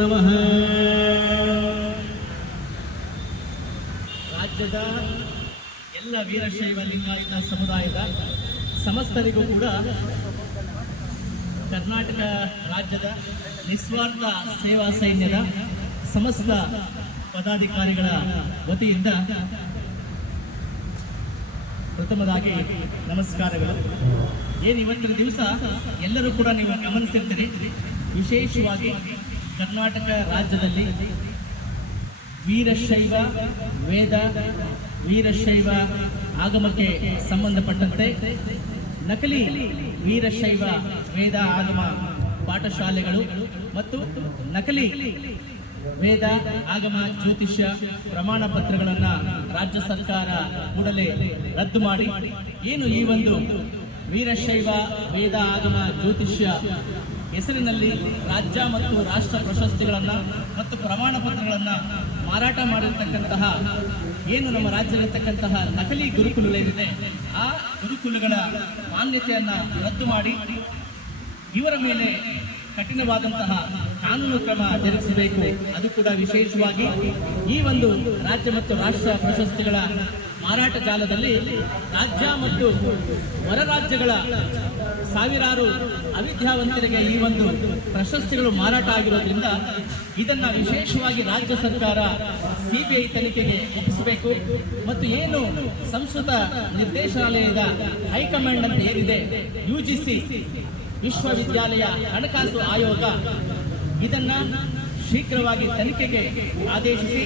ನಮಃ. ರಾಜ್ಯದ ಎಲ್ಲ ವೀರಶೈವ ಲಿಂಗಾಯತ ಸಮುದಾಯದ ಸಮಸ್ತರಿಗೂ ಕೂಡ ಕರ್ನಾಟಕ ರಾಜ್ಯದ ನಿಸ್ವಾರ್ಥ ಸೇವಾ ಸೈನ್ಯದ ಸಮಸ್ತ ಪದಾಧಿಕಾರಿಗಳ ವತಿಯಿಂದ ಪ್ರಥಮದಾಗಿ ನಮಸ್ಕಾರಗಳು. ಏನು ಇವತ್ತಿನ ದಿವಸ ಎಲ್ಲರೂ ಕೂಡ ನೀವು ಗಮನಿಸಿರ್ತೀರಿ, ವಿಶೇಷವಾಗಿ ಕರ್ನಾಟಕ ರಾಜ್ಯದಲ್ಲಿ ವೀರಶೈವ ವೇದ ವೀರಶೈವ ಆಗಮಕ್ಕೆ ಸಂಬಂಧಪಟ್ಟಂತೆ ನಕಲಿ ವೀರಶೈವ ವೇದ ಆಗಮ ಪಾಠಶಾಲೆಗಳು ಮತ್ತು ನಕಲಿ ವೇದ ಆಗಮ ಜ್ಯೋತಿಷ್ಯ ಪ್ರಮಾಣ ಪತ್ರಗಳನ್ನು ರಾಜ್ಯ ಸರ್ಕಾರ ಕೂಡಲೇ ರದ್ದು ಮಾಡಿ ಏನು ಈ ಒಂದು ವೀರಶೈವ ವೇದ ಆಗಮ ಜ್ಯೋತಿಷ್ಯ ಹೆಸರಿನಲ್ಲಿ ರಾಜ್ಯ ಮತ್ತು ರಾಷ್ಟ್ರ ಪ್ರಶಸ್ತಿಗಳನ್ನು ಮತ್ತು ಪ್ರಮಾಣ ಪತ್ರಗಳನ್ನು ಮಾರಾಟ ಮಾಡಿರ್ತಕ್ಕಂತಹ ಏನು ನಮ್ಮ ರಾಜ್ಯದಲ್ಲಿರ್ತಕ್ಕಂತಹ ನಕಲಿ ಗುರುಕುಲಗಳಿದೆ, ಆ ಗುರುಕುಲಗಳ ಮಾನ್ಯತೆಯನ್ನು ರದ್ದು ಮಾಡಿ ಇವರ ಮೇಲೆ ಕಠಿಣವಾದಂತಹ ಕಾನೂನು ಕ್ರಮ ಜರುಗಿಸಬೇಕು. ಅದು ಕೂಡ ವಿಶೇಷವಾಗಿ ಈ ಒಂದು ರಾಜ್ಯ ಮತ್ತು ರಾಷ್ಟ್ರ ಪ್ರಶಸ್ತಿಗಳ ಮಾರಾಟ ಜಾಲದಲ್ಲಿ ರಾಜ್ಯ ಮತ್ತು ಹೊರ ರಾಜ್ಯಗಳ ಸಾವಿರಾರು ಅವಿದ್ಯಾವಂತರಿಗೆ ಈ ಒಂದು ಪ್ರಶಸ್ತಿಗಳು ಮಾರಾಟ ಆಗಿರೋದ್ರಿಂದ ಇದನ್ನ ವಿಶೇಷವಾಗಿ ರಾಜ್ಯ ಸರ್ಕಾರ ಸಿಬಿಐ ತನಿಖೆಗೆ ಒಪ್ಪಿಸಬೇಕು. ಮತ್ತು ಏನು ಸಂಸ್ಕೃತ ನಿರ್ದೇಶನಾಲಯದ ಹೈಕಮಾಂಡ್ ಅಂತ ಏನಿದೆ, ಯುಜಿಸಿ ವಿಶ್ವವಿದ್ಯಾಲಯ ಹಣಕಾಸು ಆಯೋಗ ಇದನ್ನ ಶೀಘ್ರವಾಗಿ ತನಿಖೆಗೆ ಆದೇಶಿಸಿ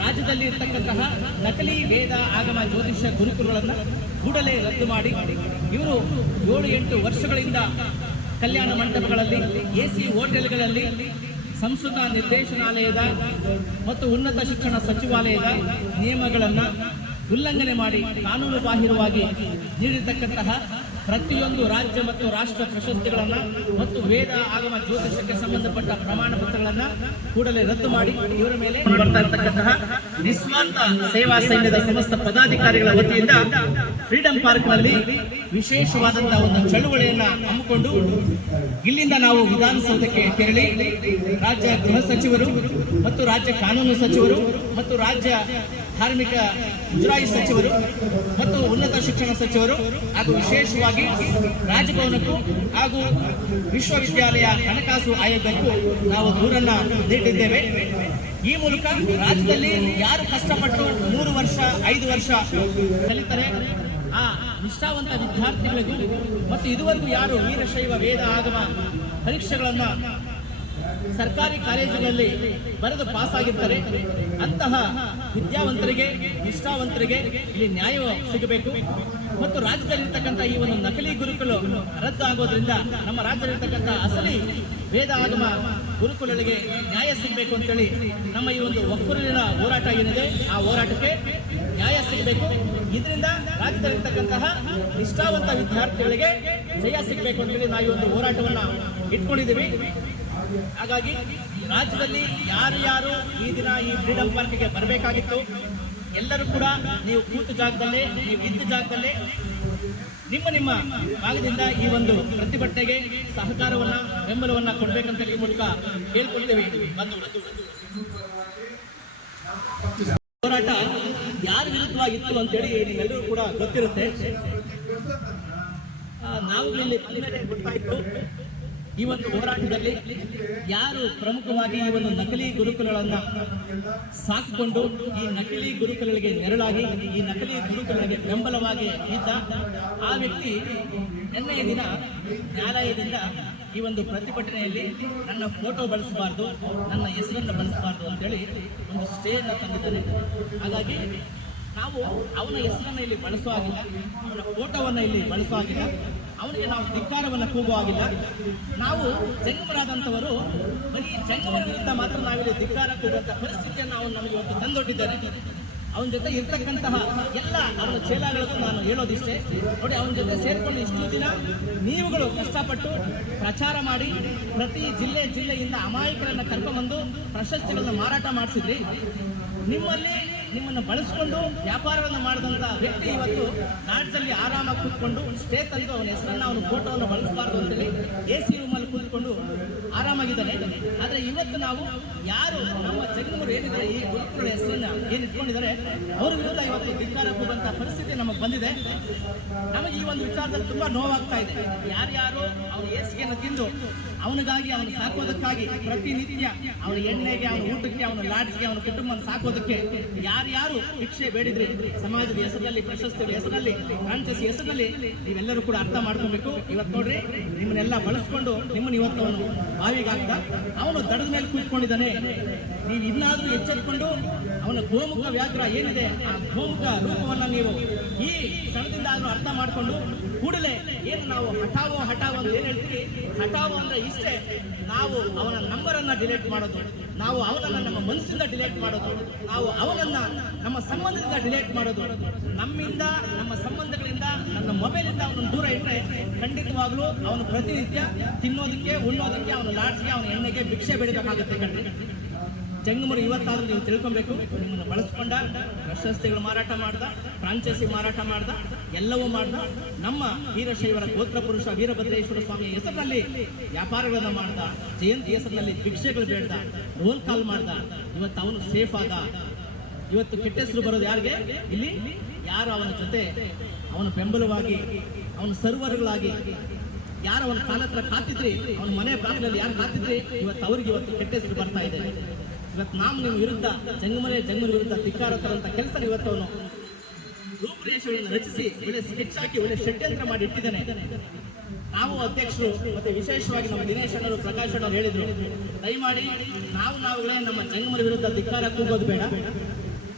ರಾಜ್ಯದಲ್ಲಿ ಇರತಕ್ಕಂತಹ ನಕಲಿ ವೇದ ಆಗಮ ಜ್ಯೋತಿಷ್ಯ ಗುರುಕುಲಗಳನ್ನು ಕೂಡಲೇ ರದ್ದು ಮಾಡಿ ಇವರು 7-8 ವರ್ಷಗಳಿಂದ ಕಲ್ಯಾಣ ಮಂಟಪಗಳಲ್ಲಿ, ಎಸಿ ಹೋಟೆಲ್ಗಳಲ್ಲಿ ಸಂಸ್ಕೃತ ನಿರ್ದೇಶನಾಲಯದ ಮತ್ತು ಉನ್ನತ ಶಿಕ್ಷಣ ಸಚಿವಾಲಯದ ನಿಯಮಗಳನ್ನು ಉಲ್ಲಂಘನೆ ಮಾಡಿ ಕಾನೂನು ಬಾಹಿರವಾಗಿ ನೀಡಿರ್ತಕ್ಕಂತಹ ಪ್ರತಿಯೊಂದು ರಾಜ್ಯ ಮತ್ತು ರಾಷ್ಟ್ರ ಪ್ರಶಸ್ತಿಗಳನ್ನು ಮತ್ತು ವೇದ ಆಗಮ ಜ್ಯೋತಿಷಕ್ಕೆ ಸಂಬಂಧಪಟ್ಟ ಪ್ರಮಾಣ ಪತ್ರಗಳನ್ನು ಕೂಡಲೇ ರದ್ದು ಮಾಡಿ ಇವರ ಮೇಲೆ ಬರ್ತಾ ಇರತಕ್ಕಂತಹ ನಿಸ್ವಾರ್ಥ ಸೇವಾ ಸೈನ್ಯದ ಸಮಸ್ತ ಪದಾಧಿಕಾರಿಗಳ ವತಿಯಿಂದ ಫ್ರೀಡಂ ಪಾರ್ಕ್ನಲ್ಲಿ ವಿಶೇಷವಾದಂತಹ ಒಂದು ಚಳುವಳಿಯನ್ನ ಹಮ್ಮಿಕೊಂಡು ಇಲ್ಲಿಂದ ನಾವು ವಿಧಾನಸೌಧಕ್ಕೆ ತೆರಳಿ ರಾಜ್ಯ ಗೃಹ ಸಚಿವರು ಮತ್ತು ರಾಜ್ಯ ಕಾನೂನು ಸಚಿವರು ಮತ್ತು ರಾಜ್ಯ ಧಾರ್ಮಿಕ ಮುಜರಾಯಿ ಸಚಿವರು ಮತ್ತು ಉನ್ನತ ಶಿಕ್ಷಣ ಸಚಿವರು ಹಾಗೂ ವಿಶೇಷವಾಗಿ ರಾಜಭವನಕ್ಕೂ ಹಾಗೂ ವಿಶ್ವವಿದ್ಯಾಲಯ ಹಣಕಾಸು ಆಯೋಗಕ್ಕೂ ನಾವು ದೂರನ್ನ ನೀಡಿದ್ದೇವೆ. ಈ ಮೂಲಕ ರಾಜ್ಯದಲ್ಲಿ ಯಾರು ಕಷ್ಟಪಟ್ಟು 3 ವರ್ಷ 5 ವರ್ಷ ಕಲಿತರೆ ಆ ನಿಷ್ಠಾವಂತ ವಿದ್ಯಾರ್ಥಿಗಳಿಗೂ ಮತ್ತು ಇದುವರೆಗೂ ಯಾರು ವೀರಶೈವ ವೇದ ಆಗಮ ಪರೀಕ್ಷೆಗಳನ್ನ ಸರ್ಕಾರಿ ಕಾಲೇಜುಗಳಲ್ಲಿ ಬರೆದು ಪಾಸ್ ಆಗಿರ್ತಾರೆ ಅಂತಹ ವಿದ್ಯಾವಂತರಿಗೆ ನಿಷ್ಠಾವಂತರಿಗೆ ಇಲ್ಲಿ ನ್ಯಾಯ ಸಿಗಬೇಕು. ಮತ್ತು ರಾಜ್ಯದಲ್ಲಿರ್ತಕ್ಕಂಥ ಈ ಒಂದು ನಕಲಿ ಗುರುಕುಲ ರದ್ದು ಆಗೋದ್ರಿಂದ ನಮ್ಮ ರಾಜ್ಯದಲ್ಲಿರ್ತಕ್ಕಂಥ ಅಸಲಿ ವೇದ ಆಗಮ ಗುರುಕುಲಗಳಿಗೆ ನ್ಯಾಯ ಸಿಗಬೇಕು ಅಂತೇಳಿ ನಮ್ಮ ಈ ಒಂದು ಒಕ್ಕೂರಿನ ಹೋರಾಟ ಏನಿದೆ ಆ ಹೋರಾಟಕ್ಕೆ ನ್ಯಾಯ ಸಿಗಬೇಕು. ಇದರಿಂದ ರಾಜ್ಯದಲ್ಲಿರ್ತಕ್ಕಂತಹ ನಿಷ್ಠಾವಂತ ವಿದ್ಯಾರ್ಥಿಗಳಿಗೆ ಜಯ ಸಿಗಬೇಕು ಅಂತೇಳಿ ನಾವು ಈ ಒಂದು ಹೋರಾಟವನ್ನ ಇಟ್ಕೊಂಡಿದ್ದೀವಿ. ಹಾಗಾಗಿ ರಾಜ್ಯದಲ್ಲಿ ಯಾರು ಈ ದಿನ ಈ ಫ್ರೀಡಂ ಪಾರ್ಕ್ಗೆ ಬರಬೇಕಾಗಿತ್ತು, ಎಲ್ಲರೂ ಕೂಡ ನೀವು ಕೂತು ಜಾಗದಲ್ಲೇ, ನೀವು ಇದ್ದ ಜಾಗದಲ್ಲೇ ನಿಮ್ಮ ಭಾಗದಿಂದ ಈ ಒಂದು ಪ್ರತಿಭಟನೆಗೆ ಸಹಕಾರವನ್ನ ಬೆಂಬಲವನ್ನ ಕೊಡಬೇಕಂತ ಈ ಮೂಲಕ ಕೇಳ್ಕೊಳ್ತೇವೆ. ಹೋರಾಟ ಯಾರ ವಿರುದ್ಧವಾಗಿತ್ತು ಅಂತೇಳಿ ನಿಮ್ಮೆಲ್ಲರೂ ಕೂಡ ಗೊತ್ತಿರುತ್ತೆ. ನಾವು ಇಲ್ಲಿ ಗೊತ್ತಾಯಿತು ಈ ಒಂದು ಹೋರಾಟದಲ್ಲಿ ಯಾರು ಪ್ರಮುಖವಾಗಿ ಈ ಒಂದು ನಕಲಿ ಗುರುಕುಲಗಳನ್ನ ಸಾಕಿಕೊಂಡು ಈ ನಕಲಿ ಗುರುಕುಲಗಳಿಗೆ ನೆರಳಾಗಿ ಈ ನಕಲಿ ಗುರುಕುಲಗಳಿಗೆ ಬೆಂಬಲವಾಗಿ ಇದ್ದ ಆ ವ್ಯಕ್ತಿ ನಿನ್ನೆಯ ದಿನ ನ್ಯಾಯಾಲಯದಿಂದ ಈ ಒಂದು ಪ್ರತಿಭಟನೆಯಲ್ಲಿ ನನ್ನ ಫೋಟೋ ಬಳಸಬಾರ್ದು, ನನ್ನ ಹೆಸರನ್ನು ಬಳಸಬಾರ್ದು ಅಂತೇಳಿ ಒಂದು ಸ್ಟೇನ ತಂದಿದ್ದಾನೆ. ಹಾಗಾಗಿ ನಾವು ಅವನ ಹೆಸರನ್ನು ಇಲ್ಲಿ ಬಳಸೋ ಆಗಿಲ್ಲ, ಅವನ ಫೋಟೋವನ್ನು ಇಲ್ಲಿ ಬಳಸೋ ಆಗಿಲ್ಲ, ಅವನಿಗೆ ನಾವು ಧಿಕ್ಕಾರವನ್ನು ಕೂಗುವ ಆಗಿಲ್ಲ. ನಾವು ಜಂಗಮರಾದಂಥವರು ಬರೀ ಜಂಗಮರ ವಿರುದ್ಧ ಮಾತ್ರ ನಾವಿಲ್ಲಿ ಧಿಕ್ಕಾರ ಕೂಗುವಂಥ ಪರಿಸ್ಥಿತಿಯನ್ನು ಅವನು ನಮಗೆ ಇವತ್ತು ತಂದೊಡ್ಡಿದ್ದಾರೆ. ಅವನ ಜೊತೆ ಇರ್ತಕ್ಕಂತಹ ಎಲ್ಲ ಅವನ ಚೇಲಾಗಳಿಗೂ ನಾನು ಹೇಳೋದಿಷ್ಟೇ, ನೋಡಿ, ಅವನ ಜೊತೆ ಸೇರಿಕೊಂಡು ಇಷ್ಟು ದಿನ ನೀವುಗಳು ಕಷ್ಟಪಟ್ಟು ಪ್ರಚಾರ ಮಾಡಿ ಪ್ರತಿ ಜಿಲ್ಲೆಯಿಂದ ಅಮಾಯಕರನ್ನು ಕರ್ಕೊಂಡ್ಬಂದು ಪ್ರಶಸ್ತಿಗಳನ್ನು ಮಾರಾಟ ಮಾಡಿಸಿದ್ರಿ. ನಿಮ್ಮನ್ನು ಬಳಸಿಕೊಂಡು ವ್ಯಾಪಾರವನ್ನು ಮಾಡಿದಂಥ ವ್ಯಕ್ತಿ ಇವತ್ತು ರಾಜ್ಯದಲ್ಲಿ ಆರಾಮಾಗಿ ಕೂತ್ಕೊಂಡು ಸ್ಟೇ ತಂದು ಅವನ ಹೆಸರನ್ನು ಅವನ ಫೋಟೋವನ್ನು ಬಳಸಬಾರ್ದು ಅಂತೇಳಿ AC ರೂಮಲ್ಲಿ ಕೂತ್ಕೊಂಡು ಆರಾಮಾಗಿದ್ದಾನೆ. ಆದ್ರೆ ಇವತ್ತು ನಾವು ಯಾರು ನಮ್ಮ ಜಂಗಮರು ಏನಿದ್ದಾರೆ, ಈ ಗುರುಕುಗಳ ಹೆಸರನ್ನ ಏನ್ ಇಟ್ಕೊಂಡಿದ್ದಾರೆ, ಅವ್ರ ವಿರುದ್ಧ ಇವತ್ತು ಧಿಕ್ಕಾರ ಕೂಗುವಂತ ಪರಿಸ್ಥಿತಿ ನಮಗೆ ಬಂದಿದೆ. ನಮಗೆ ಈ ಒಂದು ವಿಚಾರದಲ್ಲಿ ತುಂಬಾ ನೋವಾಗ್ತಾ ಇದೆ. ಯಾರ್ಯಾರು ಅವನ ಏಸಿಗೆಯನ್ನು ತಿಂದು ಅವನಿಗಾಗಿ, ಅವನು ಸಾಕೋದಕ್ಕಾಗಿ ಪ್ರತಿನಿತ್ಯ ಅವನ ಎಣ್ಣೆಗೆ, ಅವನ ಊಟಕ್ಕೆ, ಅವನ ಲಾಡ್ಜ್ಗೆ, ಅವನ ಕುಟುಂಬನ ಸಾಕೋದಕ್ಕೆ ಯಾರ್ಯಾರು ಭಿಕ್ಷೆ ಬೇಡಿದ್ರಿ, ಸಮಾಜದ ಹೆಸರಿನಲ್ಲಿ, ಪ್ರಶಸ್ತಿಗಳ ಹೆಸರಿನಲ್ಲಿ, ಫ್ರಾಂಚೈಸಿ ಹೆಸರಿನಲ್ಲಿ, ನೀವೆಲ್ಲರೂ ಕೂಡ ಅರ್ಥ ಮಾಡ್ಕೊಬೇಕು. ಇವತ್ತು ನೋಡ್ರಿ, ನಿಮ್ಮನ್ನೆಲ್ಲ ಬಳಸ್ಕೊಂಡು ನಿಮ್ಮನ್ನ ಇವತ್ತು ಅವನು ಬಾವಿಗೆ ಹಾಕ್ದ, ಅವನು ದಡದ ಮೇಲೆ ಕೂತ್ಕೊಂಡಿದ್ದಾನೆ. ನೀವು ಇನ್ನಾದ್ರೂ ಎಚ್ಚೆತ್ಕೊಂಡು ಅವನ ಗೋಮುಖ ವ್ಯಾಘ್ರ ಏನಿದೆ, ಆ ಗೋಮುಖ ರೂಪವನ್ನ ನೀವು ಈ ಕ್ಷಣದಿಂದ ಆದ್ರೂ ಅರ್ಥ ಮಾಡಿಕೊಂಡು ಕೂಡಲೇ ಏನು ನಾವು ಹಠಾವೋ ಅಂತ ಏನ್ ಹೇಳ್ತೀವಿ, ಹಠಾವೋ ಅಂದ್ರೆ ಇಷ್ಟೇ, ನಾವು ಅವನ ನಂಬರನ್ನ ಡಿಲೀಟ್ ಮಾಡೋದು, ನಾವು ಅವನನ್ನ ನಮ್ಮ ಮನಸ್ಸಿಂದ ಡಿಲೀಟ್ ಮಾಡೋದು, ನಾವು ಅವನನ್ನ ನಮ್ಮ ಸಂಬಂಧದಿಂದ ಡಿಲೀಟ್ ಮಾಡೋದು. ನಮ್ಮಿಂದ, ನಮ್ಮ ಸಂಬಂಧಗಳಿಂದ, ನನ್ನ ಮೊಬೈಲಿಂದ ಅವನನ್ನು ದೂರ ಇಟ್ಟರೆ ಖಂಡಿತವಾಗ್ಲೂ ಅವನು ಪ್ರತಿನಿತ್ಯ ತಿನ್ನೋದಕ್ಕೆ, ಉಣ್ಣೋದಕ್ಕೆ, ಅವನ ಲಾಡ್ಜ್ಗೆ, ಅವನ ಎಣ್ಣೆಗೆ ಭಿಕ್ಷೆ ಬೇಡಬೇಕಾಗುತ್ತೆ ಕಣ್ರಿ. ಜಂಗಮರು ಇವತ್ತಾದ್ರೂ ನೀವು ತಿಳ್ಕೊಬೇಕು, ನಿಮ್ಮನ್ನು ಬಳಸ್ಕೊಂಡ, ಪ್ರಶಸ್ತಿಗಳು ಮಾರಾಟ ಮಾಡ್ದ, ಫ್ರಾಂಚೈಸಿ ಮಾರಾಟ ಮಾಡ್ದ, ಎಲ್ಲವೂ ಮಾಡ್ದ, ನಮ್ಮ ವೀರಶೈವರ ಗೋತ್ರ ಪುರುಷ ವೀರಭದ್ರೇಶ್ವರ ಸ್ವಾಮಿಯ ಹೆಸರಿನಲ್ಲಿ ವ್ಯಾಪಾರಗಳನ್ನು ಮಾಡ್ದ, ಜಯಂತಿ ಹೆಸರಿನಲ್ಲಿ ಭಿಕ್ಷೆಗಳು ಬೇಡ್ದ, ರೋಲ್ ಕಾಲ್ ಮಾಡ್ದ. ಇವತ್ತು ಅವನು ಸೇಫ್ ಆದ. ಇವತ್ತು ಕೆಟ್ಟ ಹೆಸರು ಬರೋದು ಯಾರಿಗೆ? ಇಲ್ಲಿ ಯಾರು ಅವನ ಜೊತೆ, ಅವನ ಬೆಂಬಲವಾಗಿ, ಅವನ ಸರ್ವರ್ಗಳಾಗಿ ಯಾರು ಅವನ ಕಾಲ ಹತ್ರ ಕಾತಿದ್ರಿ, ಅವನ ಮನೆ ಬಾಗಿಲಲ್ಲಿ ಯಾರು ಕಾತಿದ್ರಿ, ಇವತ್ತು ಅವ್ರಿಗೆ ಇವತ್ತು ಕೆಟ್ಟ ಹೆಸರು ಬರ್ತಾ ಇದೆ. ಇವತ್ತು ನಾವು ನಿಮ್ಮ ವಿರುದ್ಧ, ಜಂಗಮರ ವಿರುದ್ಧ ಧಿಕ್ಕಾರ ತರುವಂತ ಕೆಲಸ ಇವತ್ತು ಅವನು ರೂಪುರೇಷೆಗಳನ್ನು ರಚಿಸಿ ಒಳ್ಳೆ ಸ್ಕೆಚ್ ಹಾಕಿ ಒಳ್ಳೆ ಷಡ್ಯಂತ್ರ ಮಾಡಿ ಇಟ್ಟಿದ್ದಾನೆ. ನಾವು ಅಧ್ಯಕ್ಷರು ಮತ್ತೆ ವಿಶೇಷವಾಗಿ ನಮ್ಮ ದಿನೇಶ್ ಅಣ್ಣರು, ಪ್ರಕಾಶ್ ಅಣ್ಣರು ಹೇಳಿದ್ರು, ದಯಮಾಡಿ ನಾವುಗಳೇ ನಮ್ಮ ಜಂಗಮರ ವಿರುದ್ಧ ಧಿಕ್ಕಾರ ಕೂಗೋದು ಬೇಡ,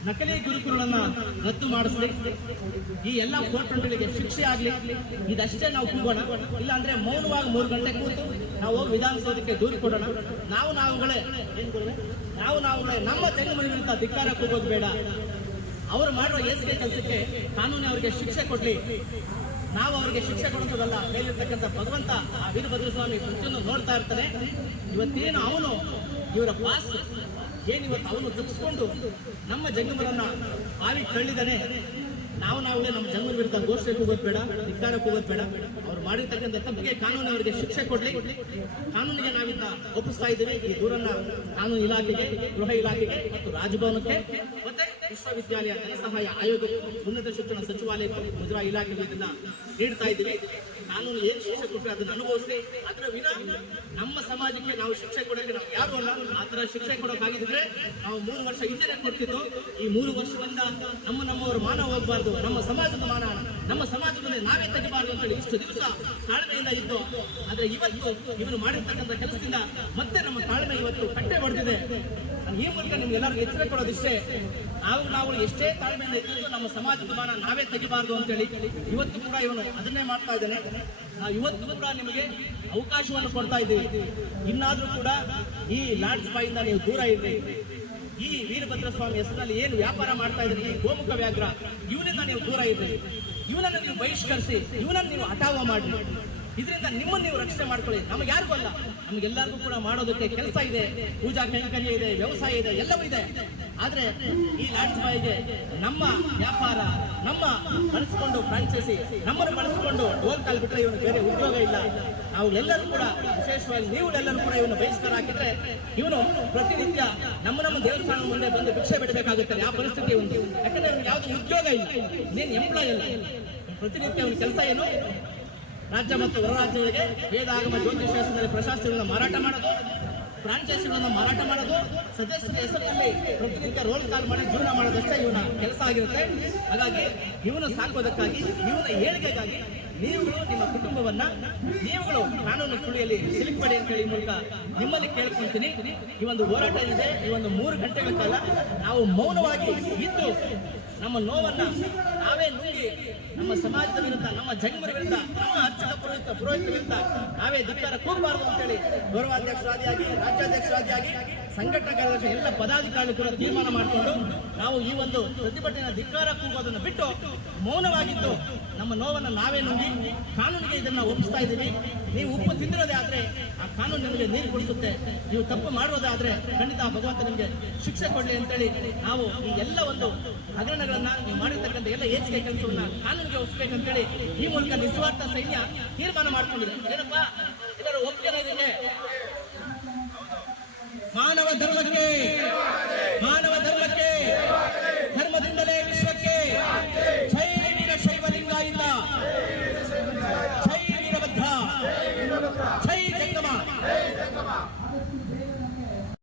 ನಕಲಿ ಗುರುಕುಗಳನ್ನ ರದ್ದು ಮಾಡಿಸ್ಲಿ, ಈ ಎಲ್ಲ ಕೋರ್ಟ್ಗಳಿಗೆ ಶಿಕ್ಷೆ ಆಗ್ಲಿ, ಇದಷ್ಟೇ ನಾವು ಕೂಗೋಣ. ಇಲ್ಲ ಅಂದ್ರೆ ಮೌನವಾಗಿ 3 ಗಂಟೆ ಕೂತು ನಾವು ವಿಧಾನಸೌಧಕ್ಕೆ ದೂರು ಕೊಡೋಣ. ನಾವುಗಳೇ ನಮ್ಮ ಜಂಗಮರ ವಿರುದ್ಧ ಧಿಕ್ಕಾರ ಕೂಗೋದು ಬೇಡ. ಅವರು ಮಾಡುವ ಏಸಿಗೆ ಕೆಲಸಕ್ಕೆ ಕಾನೂನು ಅವರಿಗೆ ಶಿಕ್ಷೆ ಕೊಡ್ಲಿ. ನಾವು ಅವರಿಗೆ ಶಿಕ್ಷೆ ಕೊಡಿಸೋದಲ್ಲ, ಮೇಲಿರ್ತಕ್ಕಂಥ ಭಗವಂತ ಆ ವೀರಭದ್ರಸ್ವಾಮಿ ಪ್ರತಿಯೊಂದು ನೋಡ್ತಾ ಇರ್ತಾನೆ. ಇವತ್ತೇನು ಅವನು ಇವರ ಪಾಸ್ ಏನಿವತ್ತು ಅವನು ತಪ್ಪಿಸ್ಕೊಂಡು ನಮ್ಮ ಜಂಗಮರನ್ನ ಬಾವಿ ತಳ್ಳಿದಾನೆ. ನಾವುಗಳೇ ನಮ್ಮ ಜಂಗಮರ ವಿರುದ್ಧ ಘೋಷಣೆ ಕೂಗೋದು ಬೇಡ, ಧಿಕ್ಕಾರ ಕೂಗೋದು ಬೇಡ. ಅವ್ರು ಮಾಡಿರ್ತಕ್ಕಂಥ ತಪ್ಪಿಗೆ ಕಾನೂನು ಅವರಿಗೆ ಶಿಕ್ಷೆ ಕೊಡ್ಲಿ. ಕಾನೂನಿಗೆ ನಾವಿಂದ ಒಪ್ಪಿಸ್ತಾ ಇದ್ದೀವಿ. ಈ ದೂರನ್ನ ಕಾನೂನು ಇಲಾಖೆಗೆ, ಗೃಹ ಇಲಾಖೆಗೆ ಮತ್ತು ರಾಜಭವನಕ್ಕೆ ಮತ್ತೆ ವಿಶ್ವವಿದ್ಯಾಲಯ ಧನಸಹಾಯ ಆಯೋಗ, ಉನ್ನತ ಶಿಕ್ಷಣ ಸಚಿವಾಲಯಕ್ಕೆ, ಮುಜರಾಯಿ ಇಲಾಖೆಗೆ ಇದನ್ನ ನೀಡ್ತಾ ಇದ್ದೀವಿ. ಕಾನೂನು ಏನು ಶಿಕ್ಷೆ ಕೊಟ್ಟರೆ ಅದನ್ನು ಅನುಭವಿಸಿ, ಅದರ ವಿನ ನಮ್ಮ ಸಮಾಜಕ್ಕೆ ನಾವು ಶಿಕ್ಷೆ ಕೊಡೋಕೆ ನಾವು ಯಾರು ಅಲ್ಲ. ಆ ಥರ ಶಿಕ್ಷೆ ಕೊಡೋಕ್ಕಾಗಿದ್ರೆ ನಾವು 3 ವರ್ಷ ಹಿಂದೆ ಕೊಡ್ತಿದ್ದು. ಈ 3 ವರ್ಷದಿಂದ ನಮ್ಮವರ ಮಾನ ಹೋಗಬಾರ್ದು, ನಮ್ಮ ಸಮಾಜದ ಮಾನ, ನಮ್ಮ ಸಮಾಜದಲ್ಲಿ ನಾವೇ ತೆಗಿಬಾರ್ದು ಅಂತೇಳಿ ಇಷ್ಟು ದಿವಸ ತಾಳ್ಮೆಯಿಂದ ಇದ್ದು. ಆದ್ರೆ ಇವತ್ತು ಇವನು ಮಾಡಿರ್ತಕ್ಕಂಥ ಕೆಲಸದಿಂದ ಮತ್ತೆ ನಮ್ಮ ತಾಳ್ಮೆ ಇವತ್ತು ಕಟ್ಟೆ ಹೊಡೆದಿದೆ. ಈ ಮೂಲಕ ನಿಮ್ಗೆಲ್ಲರಿಗೂ ಎಚ್ಚರ ಕೊಡೋದಿಷ್ಟೇ, ನಾವು ಎಷ್ಟೇ ತಾಳ್ಮೆಯಿಂದ ಇದ್ದು ನಮ್ಮ ಸಮಾಜದ ಮಾನ ನಾವೇ ತೆಗಿಬಾರ್ದು ಅಂತೇಳಿ ಇವತ್ತು ಕೂಡ ಇವನು ಅದನ್ನೇ ಮಾಡ್ತಾ ಇದ್ದಾನೆ. ಇವತ್ತು ಕೂಡ ನಿಮಗೆ ಅವಕಾಶವನ್ನು ಕೊಡ್ತಾ ಇದ್ದೀವಿ. ಇನ್ನಾದ್ರೂ ಕೂಡ ಈ ಲಾಡ್ಜ್ ಬಾಯಿಂದ ನೀವು ದೂರ ಇರ್ರಿ. ಈ ವೀರಭದ್ರಸ್ವಾಮಿ ಹೆಸರಿನಲ್ಲಿ ಏನು ವ್ಯಾಪಾರ ಮಾಡ್ತಾ ಇದ್ರಿ, ಈ ಗೋಮುಖ ವ್ಯಾಘ್ರ, ಇವನಿಂದ ನೀವು ದೂರ ಇರ್ರಿ. ಇವನನ್ನು ನೀವು ಬಹಿಷ್ಕರಿಸಿ, ಇವನನ್ನು ನೀವು ಹಠಾವ ಮಾಡಿ, ಇದರಿಂದ ನಿಮ್ಮನ್ನು ನೀವು ರಕ್ಷಣೆ ಮಾಡ್ಕೊಳ್ಳಿ. ನಮಗೆ ಯಾರಿಗೂ ಅಲ್ಲ, ನಮಗೆಲ್ಲರಿಗೂ ಕೂಡ ಮಾಡೋದಕ್ಕೆ ಕೆಲಸ ಇದೆ, ಪೂಜಾ ಕೈಂಕರ್ಯ ಇದೆ, ವ್ಯವಸಾಯ ಇದೆ, ಎಲ್ಲವೂ ಇದೆ. ಆದ್ರೆ ಈ ಲಾಡ್ಜ್ ಬಾಯಿಗೆ ನಮ್ಮ ವ್ಯಾಪಾರ, ನಮ್ಮ ಬಳಸಿಕೊಂಡು ಫ್ರಾಂಚೈಸಿ, ನಮ್ಮನ್ನು ಬಳಸಿಕೊಂಡು ರೋಲ್ ಕಾಲ್ ಬಿಟ್ಟರೆ ಇವನು ಬೇರೆ ಉದ್ಯೋಗ ಇಲ್ಲ. ನಾವು ಎಲ್ಲರೂ ಕೂಡ, ವಿಶೇಷವಾಗಿ ನೀವು ಎಲ್ಲರೂ ಕೂಡ ಇವನು ಬಹಿಷ್ಕಾರ ಹಾಕಿದ್ರೆ ಇವನು ಪ್ರತಿನಿತ್ಯ ನಮ್ಮ ದೇವಸ್ಥಾನ ಮುಂದೆ ಬಂದು ಭಿಕ್ಷೆ ಬಿಡಬೇಕಾಗುತ್ತೆ. ಆ ಪರಿಸ್ಥಿತಿ ಒಂದು, ಯಾಕಂದ್ರೆ ಅವ್ನಿಗೆ ಯಾವ್ದು ಉದ್ಯೋಗ ಇಲ್ಲ, ನೀನು ಎಂಪ್ಲಾಯ್ ಇಲ್ಲ. ಪ್ರತಿನಿತ್ಯ ಅವನ ಕೆಲಸ ಏನು, ರಾಜ್ಯ ಮತ್ತು ಹೊರ ರಾಜ್ಯಗಳಿಗೆ ವೇದ ಆಗಮ ಜ್ಯೋತಿಷಾಸ್ತ್ರದಲ್ಲಿ ಪ್ರಶಸ್ತಿಗಳನ್ನು ಮಾರಾಟ ಮಾಡೋದು, ಫ್ರಾಂಚೈಸಿಗಳನ್ನು ಮಾರಾಟ ಮಾಡೋದು, ಸದಸ್ಯರ ಹೆಸರಿನಲ್ಲಿ ಪ್ರತಿನಿತ್ಯ ರೋಲ್ ಕಾಲ್ ಮಾಡಿ ಜೀವನ ಮಾಡೋದಷ್ಟೇ ಇವನ ಕೆಲಸ ಆಗಿರುತ್ತೆ. ಹಾಗಾಗಿ ಇವನು ಸಾಕೋದಕ್ಕಾಗಿ, ಇವನ ಏಳಿಗೆಗಾಗಿ ನೀವುಗಳು ನಿಮ್ಮ ಕುಟುಂಬವನ್ನ ನೀವುಗಳು ಕಾನೂನು ಸುಳಿಯಲ್ಲಿ ಸಿಲುಕಬೇಡಿ ಅಂತ ಹೇಳಿ ಮೂಲಕ ನಿಮ್ಮಲ್ಲಿ ಕೇಳ್ಕೊಂತೀನಿ. ಈ ಒಂದು ಹೋರಾಟ ಏನಿದೆ, ಈ ಒಂದು 3 ಗಂಟೆಗಳ ಕಾಲ ನಾವು ಮೌನವಾಗಿ ಇದ್ದು ನಮ್ಮ ನೋವನ್ನ ನಾವೇ ನುಂಗಿ ನಮ್ಮ ಸಮಾಜದ ವಿರುದ್ಧ, ನಮ್ಮ ಜಂಗಮರ ವಿರುದ್ಧ, ನಮ್ಮ ಅರ್ಚಕ ಪುರೋಹಿತರ ವಿರುದ್ಧ ನಾವೇ ಧಿಕ್ಕಾರ ಕೂಗಬಾರದು ಅಂತೇಳಿ ಗೌರವಾಧ್ಯಕ್ಷರಾದಿಯಾಗಿ, ರಾಜ್ಯಾಧ್ಯಕ್ಷರಾದಿಯಾಗಿ ಸಂಘಟನಾ ಕಾರ್ಯದರ್ಶಿ ಎಲ್ಲ ಪದಾಧಿಕಾರಿಗಳು ಕೂಡ ತೀರ್ಮಾನ ಮಾಡಿಕೊಂಡು ನಾವು ಈ ಒಂದು ಪ್ರತಿಭಟನೆಯ ಧಿಕ್ಕಾರ ಕೂಗೋದನ್ನು ಬಿಟ್ಟು ಮೌನವಾಗಿದ್ದು ನಮ್ಮ ನೋವನ್ನು ನಾವೇ ನುಂಗಿ ಕಾನೂನಿಗೆ ಇದನ್ನ ಒಪ್ಪಿಸ್ತಾ ಇದ್ದೀವಿ. ನೀವು ಉಪ್ಪು ತಿಂದಿರೋದೇ ಆದ್ರೆ ಆ ಕಾನೂನು ನಿಮಗೆ ನೀರು ಕುಡಿಸುತ್ತೆ. ನೀವು ತಪ್ಪು ಮಾಡೋದಾದ್ರೆ ಖಂಡಿತ ಭಗವಂತ ನಿಮಗೆ ಶಿಕ್ಷೆ ಕೊಡ್ಲಿ ಅಂತೇಳಿ ನಾವು ಈ ಎಲ್ಲ ಒಂದು ಹಗರಣಗಳನ್ನ ನೀವು ಮಾಡಿರ್ತಕ್ಕಂಥ ಎಲ್ಲ ಏಸಿಗೆ ಕೆಲಸವನ್ನ ಕಾನೂನಿಗೆ ಒಪ್ಪಿಸ್ಬೇಕಂತೇಳಿ ಈ ಮೂಲಕ ನಿಸ್ವಾರ್ಥ ಸೈನ್ಯ ತೀರ್ಮಾನ ಮಾಡ್ಕೊಂಡಿದೆ. ಏನಪ್ಪ ಎಲ್ಲರೂ ಒಪ್ಪಿಗೆ ಇದಕ್ಕೆ ಮಾನವ ಧರ್ಮಕ್ಕೆ ಮಾನವ